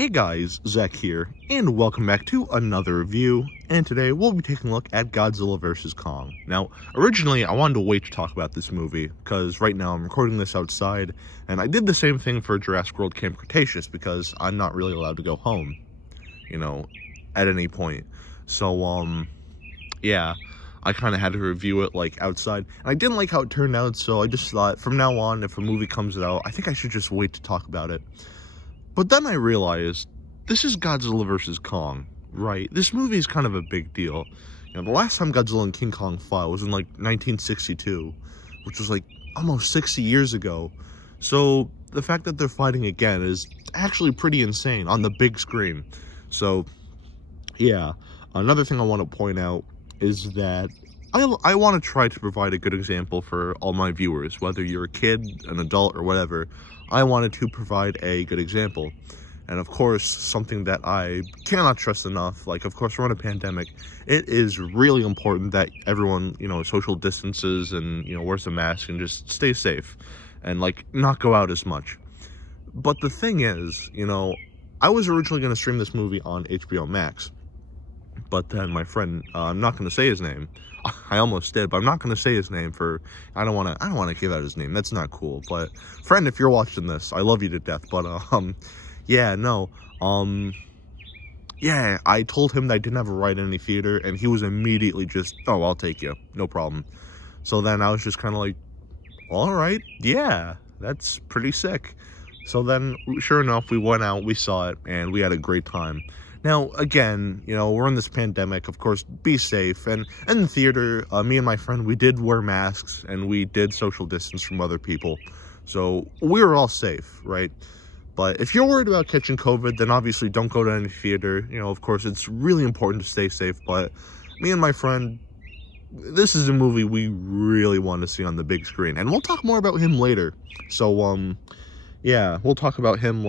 Hey guys, Zack here, and welcome back to another review, and today we'll be taking a look at Godzilla vs. Kong. Now, originally I wanted to wait to talk about this movie, because right now I'm recording this outside, and I did the same thing for Jurassic World Camp Cretaceous, because I'm not really allowed to go home, at any point. So, yeah, I kind of had to review it, outside, and I didn't like how it turned out, so I just thought, from now on, if a movie comes out, I think I should just wait to talk about it. But then I realized, this is Godzilla vs. Kong, right? This movie is kind of a big deal. The last time Godzilla and King Kong fought was in, 1962, which was, almost 60 years ago. So, the fact that they're fighting again is actually pretty insane on the big screen. So, yeah. Another thing I want to point out is that I want to try to provide a good example for all my viewers, whether you're a kid, an adult, or whatever. I wanted to provide a good example. And of course, something that I cannot stress enough, of course we're in a pandemic, it is really important that everyone, social distances and, wears a mask and just stay safe and, not go out as much. But the thing is, I was originally going to stream this movie on HBO Max. But then my friend, I'm not going to say his name. I almost did, but I'm not going to say his name I don't want to give out his name. That's not cool. But friend, if you're watching this, I love you to death. But, yeah, no. Yeah, I told him that I didn't have a ride in any theater, and he was immediately just, oh, I'll take you. No problem. So then I was just kind of like, all right, yeah, that's pretty sick. So then, sure enough, we went out, we saw it, and we had a great time. Now, again, we're in this pandemic, of course, be safe, and in the theater, me and my friend, we did wear masks, and we did social distance from other people, so we were all safe, right? But if you're worried about catching COVID, then obviously don't go to any theater. Of course, it's really important to stay safe, but me and my friend, this is a movie we really want to see on the big screen, and we'll talk more about him later. So, yeah, we'll talk about him,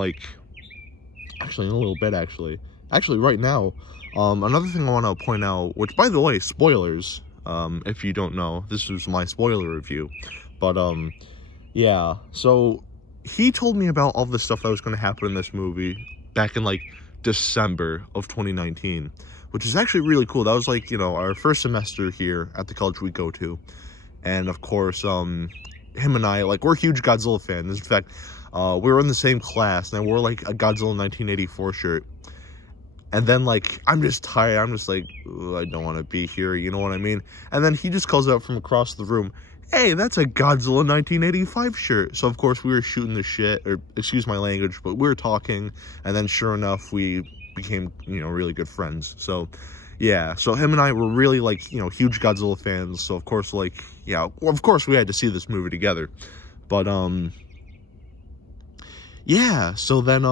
actually, in a little bit, actually. Actually, right now, another thing I want to point out, which, by the way, spoilers, if you don't know, this was my spoiler review, but, yeah, so, he told me about all the stuff that was going to happen in this movie back in, December of 2019, which is actually really cool. That was, our first semester here at the college we go to, and, of course, him and I, we're huge Godzilla fans. In fact, we were in the same class, and I wore, a Godzilla 1984 shirt. And then, I'm just tired. I'm just I don't want to be here. You know what I mean? And then he just calls out from across the room, hey, that's a Godzilla 1985 shirt. So, of course, we were shooting the shit, or excuse my language, but we were talking. And then, sure enough, we became, really good friends. So, yeah. So, him and I were really, huge Godzilla fans. So, of course, yeah, of course, we had to see this movie together. But, yeah, so then,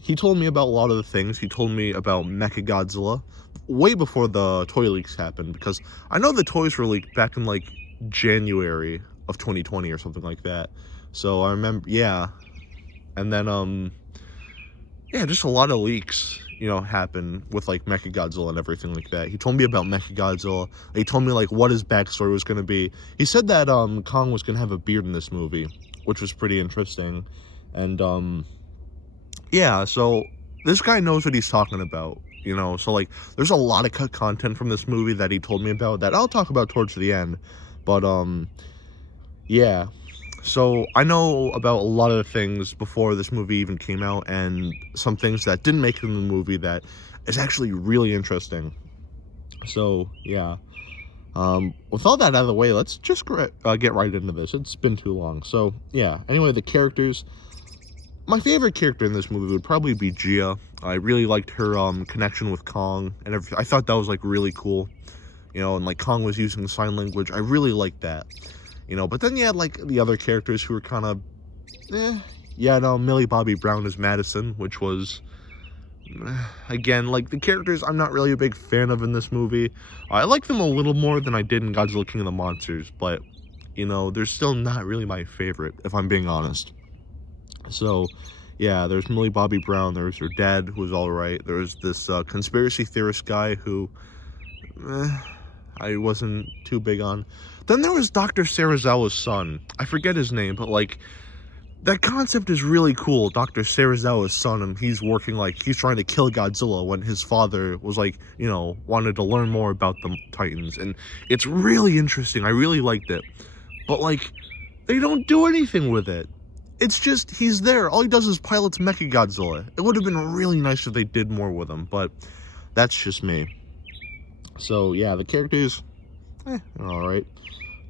he told me about a lot of the things. He told me about Mechagodzilla way before the toy leaks happened, because I know the toys were leaked back in, January of 2020 or something like that. So I remember, yeah. And then, yeah, just a lot of leaks, happen with, Mechagodzilla and everything like that. He told me about Mechagodzilla. He told me, what his backstory was going to be. He said that, Kong was going to have a beard in this movie, which was pretty interesting. And, yeah, so this guy knows what he's talking about, so, there's a lot of cut content from this movie that he told me about that I'll talk about towards the end, but, yeah, so I know about a lot of the things before this movie even came out, and some things that didn't make it in the movie that is actually really interesting. So, yeah. With all that out of the way, let's just get right into this. It's been too long. So, yeah, anyway, the characters. My favorite character in this movie would probably be Gia. I really liked her connection with Kong and everything. I thought that was really cool, and Kong was using sign language. I really liked that, But then you had the other characters who were kind of, yeah, no, Millie Bobby Brown as Madison, which was, again, the characters I'm not really a big fan of in this movie. I like them a little more than I did in Godzilla King of the Monsters, but they're still not really my favorite, if I'm being honest. So, yeah, there's Millie Bobby Brown, there's her dad, who was alright, there's this conspiracy theorist guy who I wasn't too big on. Then there was Dr. Serizawa's son. I forget his name, but, that concept is really cool. Dr. Serizawa's son, and he's working, like, he's trying to kill Godzilla when his father was, like, you know, wanted to learn more about the Titans. And it's really interesting. I really liked it. But, like, they don't do anything with it. It's just, he's there. All he does is pilots Mechagodzilla. It would have been really nice if they did more with him, but that's just me. So, yeah, the characters, they're alright.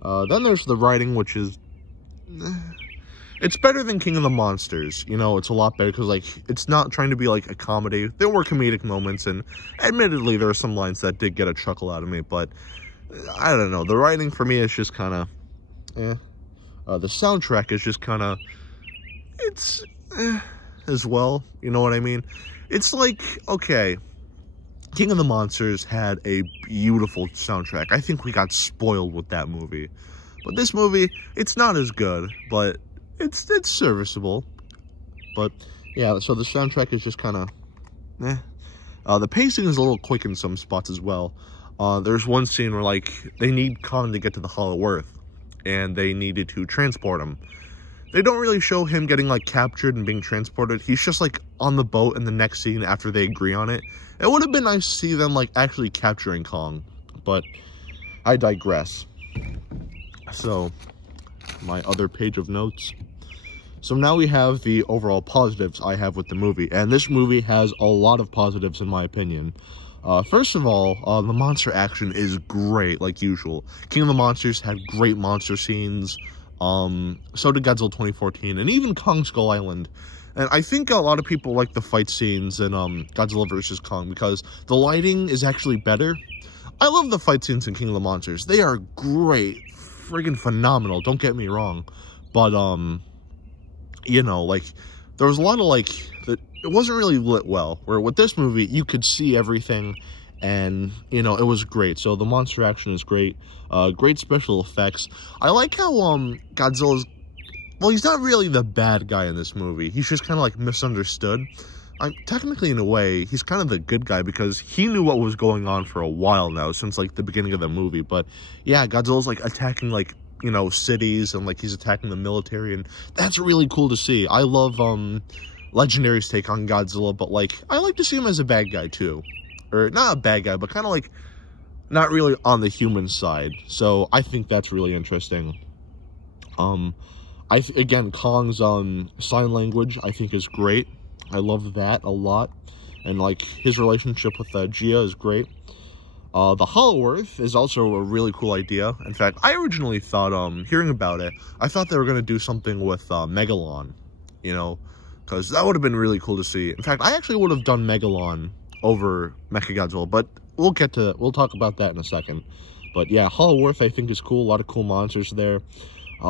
Then there's the writing, which is... it's better than King of the Monsters. You know, it's a lot better because, like, it's not trying to be, like, a comedy. There were comedic moments, and admittedly, there are some lines that did get a chuckle out of me, but I don't know. The writing for me is just kind of, the soundtrack is just kind of, it's, as well. You know what I mean? It's like, okay, King of the Monsters had a beautiful soundtrack. I think we got spoiled with that movie. But this movie, it's not as good, but it's serviceable. But yeah, so the soundtrack is just kind of the pacing is a little quick in some spots as well. There's one scene where, like, they need Kong to get to the Hollow Earth, and they needed to transport him. They don't really show him getting, like, captured and being transported. He's just, like, on the boat in the next scene after they agree on it. It would have been nice to see them, like, actually capturing Kong, but I digress. So, my other page of notes. So now we have the overall positives I have with the movie, and this movie has a lot of positives in my opinion. First of all, the monster action is great, like usual. King of the Monsters had great monster scenes, so did Godzilla 2014, and even Kong Skull Island. And I think a lot of people like the fight scenes in Godzilla vs. Kong because the lighting is actually better. I love the fight scenes in King of the Monsters. They are great, friggin' phenomenal, don't get me wrong. But, you know, like, there was a lot of, like, it wasn't really lit well. Where with this movie, you could see everything, and, you know, it was great. So the monster action is great. Great special effects. I like how, Godzilla's, well, he's not really the bad guy in this movie. He's just kind of, like, misunderstood. Technically, in a way, he's kind of the good guy because he knew what was going on for a while now, since, like, the beginning of the movie. But, yeah, Godzilla's, like, attacking, like, you know, cities, and, like, he's attacking the military, and that's really cool to see. I love, Legendary's take on Godzilla, but, like, I like to see him as a bad guy, too. Or, not a bad guy, but kind of, like, not really on the human side. So, I think that's really interesting. Again, Kong's, sign language, I think, is great. I love that a lot. And, like, his relationship with, Gia is great. The Hollow Earth is also a really cool idea. In fact, I originally thought, hearing about it, I thought they were going to do something with, Megalon, you know, because that would have been really cool to see. In fact, I actually would have done Megalon over Mechagodzilla, but we'll talk about that in a second. But yeah, Hollow Earth I think is cool, a lot of cool monsters there.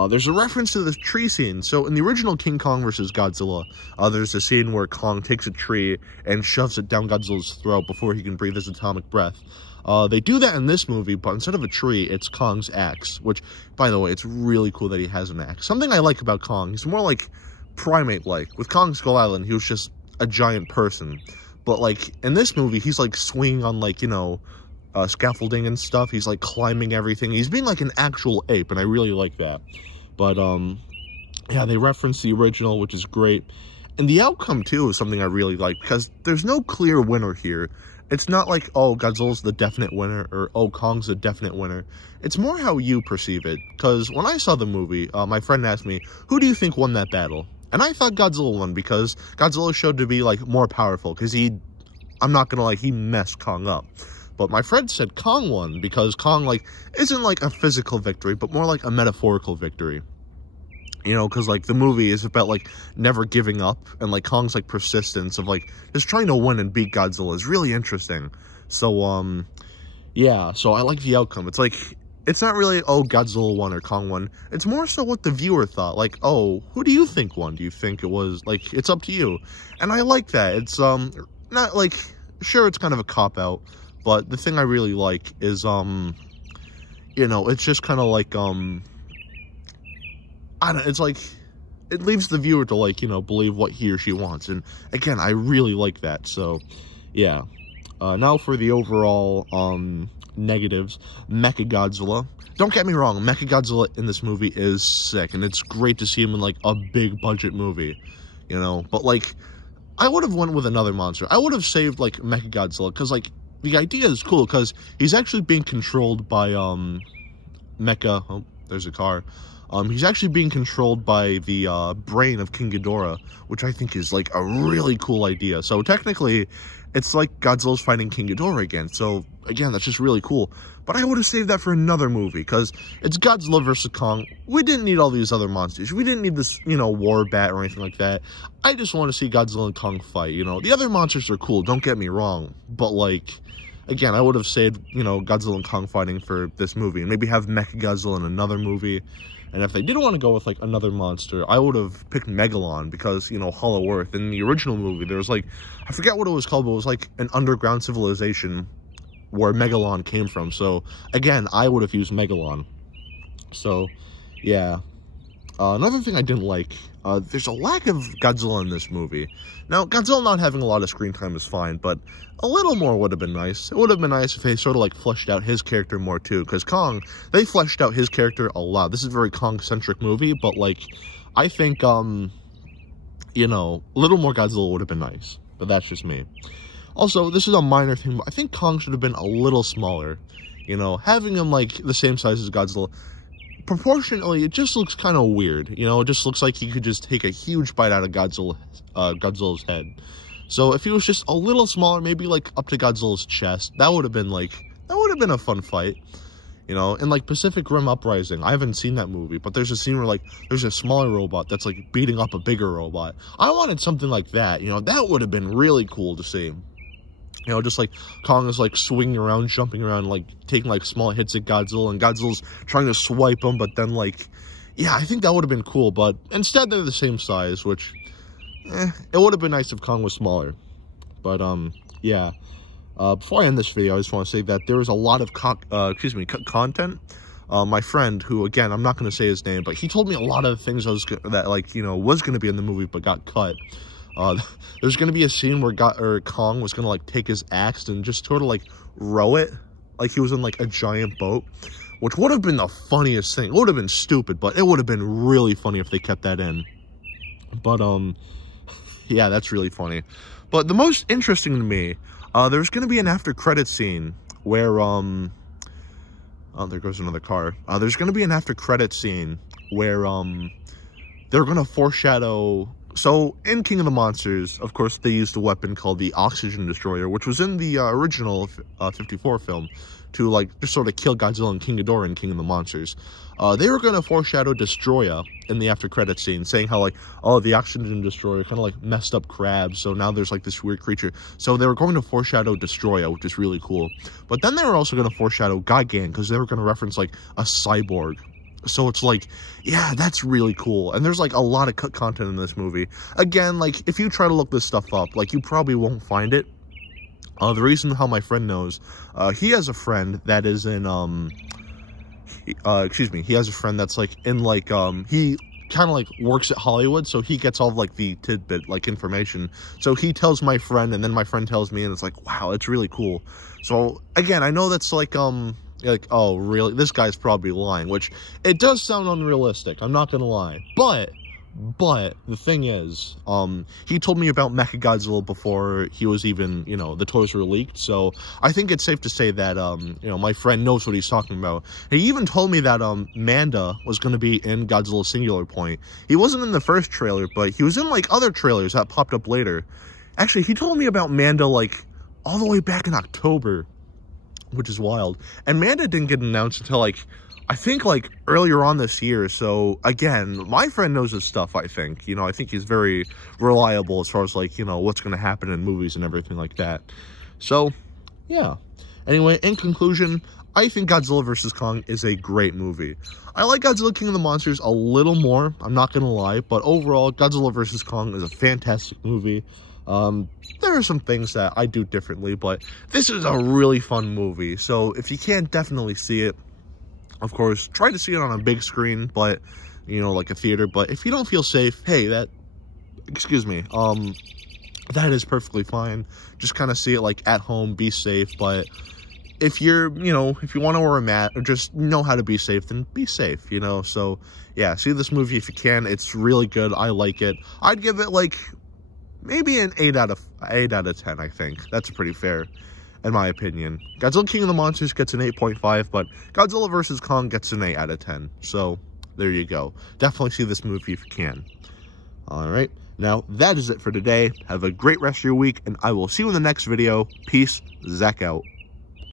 There's a reference to the tree scene. So in the original King Kong vs. Godzilla, there's a scene where Kong takes a tree and shoves it down Godzilla's throat before he can breathe his atomic breath. They do that in this movie, but instead of a tree, it's Kong's axe, which, by the way, it's really cool that he has an axe. Something I like about Kong, he's more like primate-like. With Kong Skull Island, he was just a giant person. But, like, in this movie, he's, like, swinging on, like, you know, scaffolding and stuff. He's, like, climbing everything. He's being, like, an actual ape, and I really like that. But, yeah, they reference the original, which is great. And the outcome, too, is something I really like, because there's no clear winner here. It's not like, oh, Godzilla's the definite winner, or, oh, Kong's the definite winner. It's more how you perceive it, because when I saw the movie, my friend asked me, who do you think won that battle? And I thought Godzilla won, because Godzilla showed to be, like, more powerful, because I'm not gonna lie, he messed Kong up. But my friend said Kong won, because Kong, like, isn't, like, a physical victory, but more like a metaphorical victory. You know, because, like, the movie is about, like, never giving up, and, like, Kong's, like, persistence of, like, just trying to win and beat Godzilla is really interesting. So, yeah, so I like the outcome. It's, like, it's not really, oh, Godzilla won or Kong won. It's more so what the viewer thought. Like, oh, who do you think won? Do you think it was, like, it's up to you. And I like that. It's, not, like, sure, it's kind of a cop-out, but the thing I really like is, you know, it's just kind of like, I don't, it's like, it leaves the viewer to, like, you know, believe what he or she wants. And again, I really like that. So, yeah. Now for the overall, negatives. Mechagodzilla. Don't get me wrong, Mechagodzilla in this movie is sick, and it's great to see him in, like, a big budget movie, you know? But, like, I would have went with another monster. I would have saved, like, Mechagodzilla, because, like, the idea is cool, because he's actually being controlled by, Mecha... Oh, there's a car. He's actually being controlled by the, brain of King Ghidorah, which I think is, like, a really cool idea. So, technically, it's like Godzilla's fighting King Ghidorah again. So, again, that's just really cool. But I would have saved that for another movie, because it's Godzilla vs. Kong. We didn't need all these other monsters. We didn't need this, you know, war bat or anything like that. I just want to see Godzilla and Kong fight, you know. The other monsters are cool, don't get me wrong. But, like, again, I would have saved, you know, Godzilla and Kong fighting for this movie. And maybe have Mechagodzilla in another movie. And if they did want to go with, like, another monster, I would have picked Megalon, because, you know, Hollow Earth. In the original movie, there was, like, I forget what it was called, but it was, like, an underground civilization where Megalon came from. So, again, I would have used Megalon. So, yeah. Another thing I didn't like, there's a lack of Godzilla in this movie. Now, Godzilla not having a lot of screen time is fine, but a little more would have been nice. It would have been nice if they sort of, like, fleshed out his character more, too. Because Kong, they fleshed out his character a lot. This is a very Kong-centric movie, but, like, I think, you know, a little more Godzilla would have been nice. But that's just me. Also, this is a minor thing, but I think Kong should have been a little smaller. You know, having him, like, the same size as Godzilla, proportionately, it just looks kind of weird. You know, it just looks like he could just take a huge bite out of Godzilla's head. So, if he was just a little smaller, maybe, like, up to Godzilla's chest, that would have been, like, that would have been a fun fight. You know, in, like, Pacific Rim Uprising, I haven't seen that movie, but there's a scene where, like, there's a smaller robot that's, like, beating up a bigger robot. I wanted something like that, you know, that would have been really cool to see. You know, just like Kong is like swinging around, jumping around, like taking like small hits at Godzilla, and Godzilla's trying to swipe him, but then like, yeah, I think that would have been cool, but instead they're the same size, which, it would have been nice if Kong was smaller. But, yeah. Before I end this video, I just want to say that there was a lot of, content. My friend, who, again, I'm not going to say his name, but he told me a lot of things that, like, you know, was going to be in the movie, but got cut. There's going to be a scene where Kong was going to, like, take his axe and just sort of, like, row it, like he was in, like, a giant boat, which would have been the funniest thing. It would have been stupid, but it would have been really funny if they kept that in. But, yeah, that's really funny. But the most interesting to me, there's going to be an after-credits scene where, oh, there goes another car. There's going to be an after-credits scene where, they're going to foreshadow... So, in King of the Monsters, of course, they used a weapon called the Oxygen Destroyer, which was in the original 54 film, to, like, just sort of kill Godzilla and King Ghidorah in King of the Monsters. They were going to foreshadow Destroya in the after-credits scene, saying how, like, oh, the Oxygen Destroyer kind of, like, messed up crabs, so now there's, like, this weird creature. So they were going to foreshadow Destroya, which is really cool. But then they were also going to foreshadow Gigan, because they were going to reference, like, a cyborg. So it's like, yeah, that's really cool. And there's, like, a lot of content in this movie. Again, like, if you try to look this stuff up, like, you probably won't find it. The reason how my friend knows, he has a friend that is in, he has a friend that's, like, in, like, he kind of, like, works at Hollywood, so he gets all of, like, the tidbit, like, information. So he tells my friend, and then my friend tells me, and it's like, wow, it's really cool. So, again, I know that's, like, oh, really? This guy's probably lying, which, it does sound unrealistic, I'm not gonna lie. But, the thing is, he told me about Mechagodzilla before he was even, you know, the toys were leaked, so I think it's safe to say that, you know, my friend knows what he's talking about. He even told me that, Manda was gonna be in Godzilla Singular Point. He wasn't in the first trailer, but he was in, like, other trailers that popped up later. Actually, he told me about Manda, like, all the way back in October, which is wild. And Manda didn't get announced until, like, I think, like, earlier on this year. So, again, my friend knows his stuff, I think. You know, I think he's very reliable as far as, like, you know, what's going to happen in movies and everything like that. So, yeah. Anyway, in conclusion, I think Godzilla vs. Kong is a great movie. I like Godzilla King of the Monsters a little more, I'm not going to lie. But overall, Godzilla vs. Kong is a fantastic movie. There are some things that I do differently, but this is a really fun movie. So if you can't definitely see it, of course, try to see it on a big screen, but, you know, like a theater. But if you don't feel safe, hey, that is perfectly fine. Just kind of see it, like, at home, be safe. But if you're, you know, if you want to wear a mask or just know how to be safe, then be safe, you know. So yeah, see this movie if you can. It's really good. I like it. I'd give it like maybe an 8 out of 10. I think that's pretty fair, in my opinion. Godzilla King of the Monsters gets an 8.5, but Godzilla vs. Kong gets an 8 out of 10. So there you go. Definitely see this movie if you can. All right. Now, that is it for today. Have a great rest of your week, and I will see you in the next video. Peace. Zack out.